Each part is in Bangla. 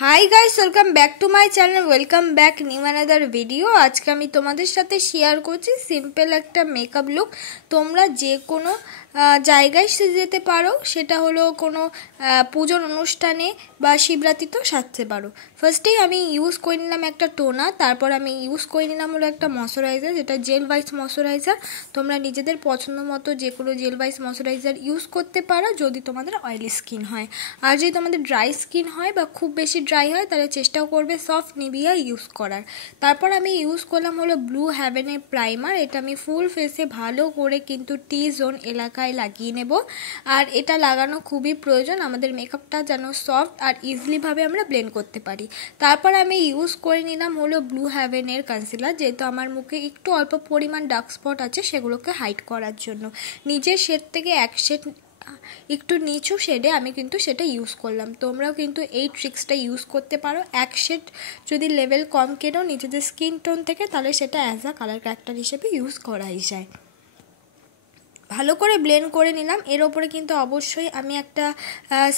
Hi guys, welcome back to my channel. Welcome back new another video. আজকে আমি তোমাদের সাথে শেয়ার করছি সিম্পল একটা মেকআপ লুক। তোমরা যে কোনো জায়গায় যেতে পারো, সেটা হলো কোনো পুজোর অনুষ্ঠানে বা শিবরাত্রিতেও সাজতে পারো। ফার্স্টেই আমি ইউজ করে নিলাম একটা টোনার, তারপর আমি ইউজ করে নিলাম হলো একটা ময়শ্চারাইজার, যেটা জেল ওয়াইজ ময়শ্চারাইজার। তোমরা নিজেদের পছন্দ মতো যে কোনো জেল ওয়াইজ ময়শ্চারাইজার ইউজ করতে পারো যদি তোমাদের অয়েলি স্কিন হয়। আর যদি তোমাদের ড্রাই স্কিন হয় বা খুব বেশি ড্রাই হয়, তাহলে চেষ্টাও করবে সফট নিভিয়া ইউজ করার। তারপর আমি ইউজ করলাম হলো ব্লু হেভেনের প্রাইমার। এটা আমি ফুল ফেসে ভালো করে কিন্তু টি জোন এলাকায় লাগিয়ে নেব। আর এটা লাগানো খুবই প্রয়োজন, আমাদের মেকআপটা যেন সফট আর ইজিলিভাবে আমরা ব্লেন্ড করতে পারি। তারপর আমি ইউজ করে নিলাম হলো ব্লু হেভেনের কনসিলার, যেহেতু আমার মুখে একটু অল্প পরিমাণ ডার্ক স্পট আছে, সেগুলোকে হাইড করার জন্য নিজের শেড থেকে এক শেড একটু নিচু শেডে আমি কিন্তু সেটা ইউজ করলাম। তোমরাও কিন্তু এই ট্রিক্সটা ইউজ করতে পারো। এক শেড যদি লেভেল কম কেনো নিজেদের স্কিন টোন থেকে, তাহলে সেটা অ্যাজ আ কালার ক্যারেক্টার হিসেবে ইউজ করাই যায়। ভালো করে ব্লেন্ড করে নিলাম। এর ওপরে কিন্তু অবশ্যই আমি একটা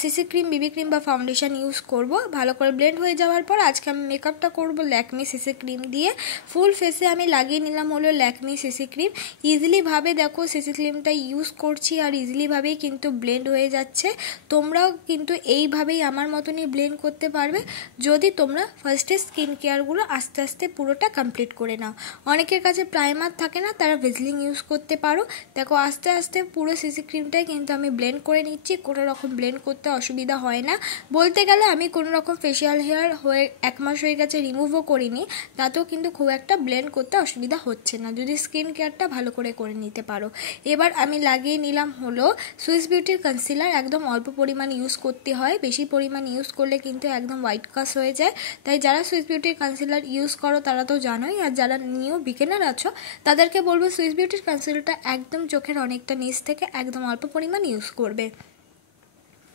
সিসি ক্রিম, বিবি ক্রিম বা ফাউন্ডেশন ইউজ করব। ভালো করে ব্লেন্ড হয়ে যাওয়ার পর আজকে আমি মেকআপটা করব ল্যাকমি সিসি ক্রিম দিয়ে। ফুল ফেসে আমি লাগিয়ে নিলাম হলো ল্যাকমি সিসি ক্রিম। ইজিলিভাবে দেখো সিসি ক্রিমটা ইউজ করছি আর ইজিলিভাবেই কিন্তু ব্লেন্ড হয়ে যাচ্ছে। তোমরাও কিন্তু এইভাবেই আমার মতনই ব্লেন্ড করতে পারবে যদি তোমরা ফার্স্টে স্কিন কেয়ারগুলো আস্তে আস্তে পুরোটা কমপ্লিট করে নাও। অনেকের কাছে প্রাইমার থাকে না, তারা ভেজলিং ইউজ করতে পারো। দেখো আস্তে আস্তে পুরো সিসি ক্রিমটাই কিন্তু আমি ব্লেন্ড করে নিচ্ছি, কোনো রকম ব্লেন্ড করতে অসুবিধা হয় না। বলতে গেলে আমি কোনো রকম ফেশিয়াল হেয়ার হয়ে 1 মাস হয়ে গেছে, রিমুভও করিনি, তাতেও কিন্তু খুব একটা ব্লেন্ড করতে অসুবিধা হচ্ছে না যদি স্কিন কেয়ারটা ভালো করে করে নিতে পারো। এবার আমি লাগিয়ে নিলাম হলো সুইস বিউটির কনসিলার। একদম অল্প পরিমাণ ইউজ করতে হয়, বেশি পরিমাণ ইউজ করলে কিন্তু একদম হোয়াইট কাস্ট হয়ে যায়। তাই যারা সুইস বিউটির কনসিলার ইউজ করো তারা তো জানোই, আর যারা নিউ বিগিনার আছো তাদেরকে বলবো সুইস বিউটির কনসিলারটা একদম চোখের অনেকটা নিচ থেকে একদম অল্প পরিমাণ ইউজ করবে।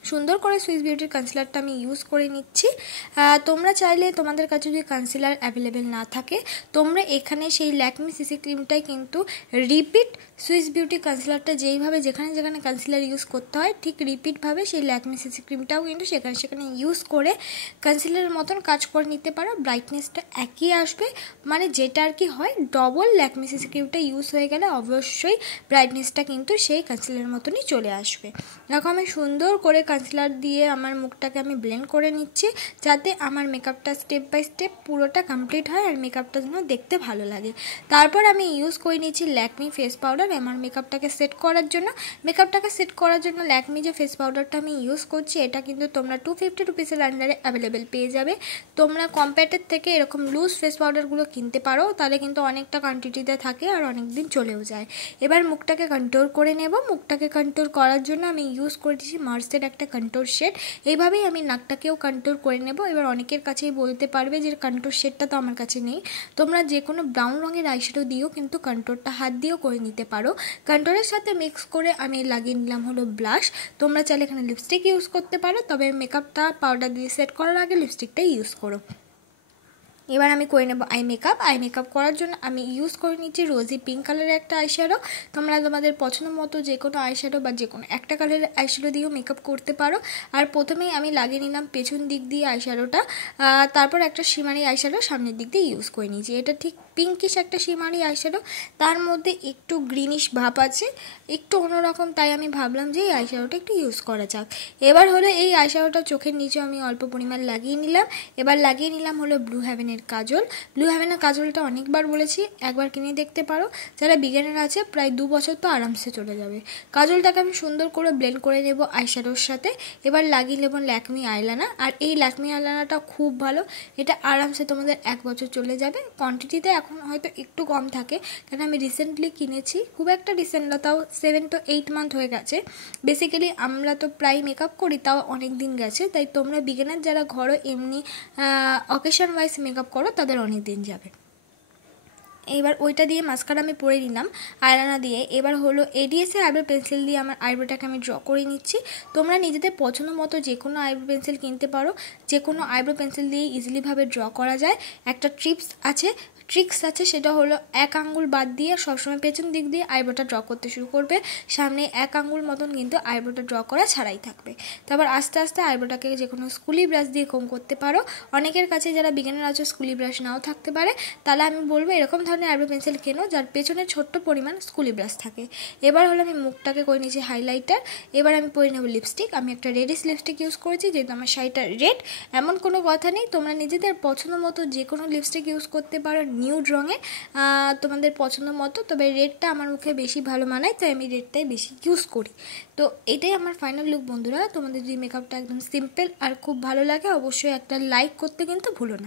সুন্দর করে সুইস বিউটির কনসিলারটা আমি ইউজ করে নিচ্ছি। তোমরা চাইলে তোমাদের কাছে যদি কনসিলার অ্যাভেলেবেল না থাকে, তোমরা এখানে সেই ল্যাকমি সিসি ক্রিমটাই কিন্তু রিপিট সুইস বিউটি কনসিলারটা যেইভাবে যেখানে যেখানে কনসিলার ইউজ করতে হয়, ঠিক রিপিটভাবে সেই ল্যাকমি সিসি ক্রিমটাও কিন্তু সেখানে ইউজ করে কনসিলারের মতন কাজ করে নিতে পারো। ব্রাইটনেসটা একই আসবে, মানে যেটা আর কি হয়, ডবল ল্যাকমি সিসি ক্রিমটা ইউজ হয়ে গেলে অবশ্যই ব্রাইটনেসটা কিন্তু সেই কনসিলারের মতনই চলে আসবে। দেখো আমি সুন্দর করে কনসিলার দিয়ে আমার মুখটাকে আমি ব্লেন্ড করে নিচ্ছি, যাতে আমার মেকআপটা স্টেপ বাই স্টেপ পুরোটা কমপ্লিট হয় আর মেকআপটা যেন দেখতে ভালো লাগে। তারপর আমি ইউজ করে নিচ্ছি ল্যাকমি ফেস পাউডার আমার মেকআপটাকে সেট করার জন্য। ল্যাকমি যে ফেস পাউডারটা আমি ইউজ করছি, এটা কিন্তু তোমরা 250 রুপিসের আন্ডারে অ্যাভেলেবেল পেয়ে যাবে। তোমরা কম্প্যাক্টের থেকে এরকম লুজ ফেস পাউডারগুলো কিনতে পারো, তাহলে কিন্তু অনেকটা কোয়ান্টিটিতে থাকে আর অনেক দিন চলেও যায়। এবার মুখটাকে কন্ট্রোল করে নেব। মুখটাকে কন্ট্রোল করার জন্য আমি ইউজ করেছি মার্সের একটা কন্ট্রোল শেড। এইভাবেই আমি নাকটাকেও কন্ট্রোল করে নেব। এবার অনেকের কাছেই বলতে পারবে যে কন্ট্রোল শেডটা তো আমার কাছে নেই। তোমরা যে কোনো ব্রাউন রঙের আইশ্যাডো দিয়েও কিন্তু কন্ট্রোলটা হাত দিয়েও করে নিতে পারো। কন্ট্রোলের সাথে মিক্স করে আমি লাগিয়ে নিলাম হলো ব্লাশ। তোমরা চাইলে এখানে লিপস্টিক ইউজ করতে পারো, তবে মেকআপটা পাউডার দিয়ে সেট করার আগে লিপস্টিকটাই ইউজ করো। এবার আমি করে নেব আই মেকআপ করার জন্য আমি ইউজ করে নিচ্ছি রোজি পিঙ্ক কালারের একটা আইশ্যাডো। তোমরা তোমাদের পছন্দ মতো যে কোনো আইশ্যাডো বা যে কোনো একটা কালারের আইশ্যাডো দিয়েও মেকআপ করতে পারো। আর প্রথমেই আমি লাগিয়ে নিলাম পেছন দিক দিয়ে আইশ্যাডোটা, তারপর একটা শিমারি আইশ্যাডো সামনের দিক দিয়ে ইউজ করে নিয়েছি। এটা ঠিক পিঙ্কিশ একটা শিমারি আইশ্যাডো, তার মধ্যে একটু গ্রিনিশ ভাব আছে, একটু অন্যরকম, তাই আমি ভাবলাম যে এই আইশ্যাডোটা একটু ইউজ করা যাক। এবার হলো এই আইশ্যাডোটা চোখের নিচে আমি অল্প পরিমাণ লাগিয়ে নিলাম। এবার লাগিয়ে নিলাম হলো ব্লু হেভেনের কাজল। ব্লু হেভেনের কাজলটা অনেকবার বলেছি, একবার কিনে দেখতে পারো। যারা বিগিনার আছে প্রায় 2 বছর তো আরামসে চলে যাবে। কাজলটাকে আমি সুন্দর করে ব্লেন্ড করে নেব আইশ্যাডোর সাথে। এবার লাগিয়ে নেব ল্যাকমি আইলাইনার। আর এই ল্যাকমি আইলাইনারটা খুব ভালো, এটা আরামসে তোমাদের 1 বছর চলে যাবে। কোয়ান্টিটিতে এখন হয়তো একটু কম থাকে, কারণ আমি রিসেন্টলি কিনেছি, খুব একটা রিসেন্ট না, তাও 7 to 8 মান্থ হয়ে গেছে। বেসিক্যালি আমরা তো প্রায় মেকআপ করি, তাও অনেক দিন গেছে। তাই তোমরা বিগিনার যারা ঘরে এমনি অকেশন ওয়াইজ মেকআপ করো, তাদের অনেক দিন যাবে। এবার ওইটা দিয়ে মাস্কারা আমি পরে নিলাম আইলাইনার দিয়ে। এবার হলো এডিএসের আইব্রো পেন্সিল দিয়ে আমার আইব্রোটাকে আমি ড্র করে নিচ্ছি। তোমরা নিজেদের পছন্দ মতো যে কোনো আইব্রো পেন্সিল কিনতে পারো, যে কোনো আইব্রো পেন্সিল দিয়ে ইজিলিভাবে ড্র করা যায়। একটা ট্রিপস আছে, ট্রিক্স আছে, সেটা হলো এক আঙ্গুল বাদ দিয়ে সবসময় পেছন দিক দিয়ে আইব্রোটা ড্র করতে শুরু করবে। সামনে এক আঙ্গুল মতন কিন্তু আইব্রোটা ড্র করা ছাড়াই থাকবে। তারপর আস্তে আস্তে আইব্রোটাকে যে কোনো স্কুলি ব্রাশ দিয়ে কম করতে পারো। অনেকের কাছে যারা বিগিনার আছে স্কুলি ব্রাশ নাও থাকতে পারে, তাহলে আমি বলবো এরকম ধরনের আইব্রো পেন্সিল কেনো যার পেছনে ছোট্ট পরিমাণ স্কুলি ব্রাশ থাকে। এবার হলো আমি মুখটাকে করে নিয়েছি হাইলাইটার। এবার আমি পরে নেব লিপস্টিক। আমি একটা রেডিশ লিপস্টিক ইউজ করেছি, যেহেতু আমার শাড়িটা রেড। এমন কোনো কথা নেই, তোমরা নিজেদের পছন্দ মতো যে কোনো লিপস্টিক ইউজ করতে পারো নিউড রঙে, তোমাদের পছন্দ মতো। তবে রেডটা আমার মুখে বেশি ভালো মানায়, তাই আমি রেডটাই বেশি ইউজ করি। তো এটাই আমার ফাইনাল লুক বন্ধুরা। তোমাদের যদি মেকআপটা একদম সিম্পল আর খুব ভালো লাগে, অবশ্যই একটা লাইক করতে কিন্তু ভুলো না।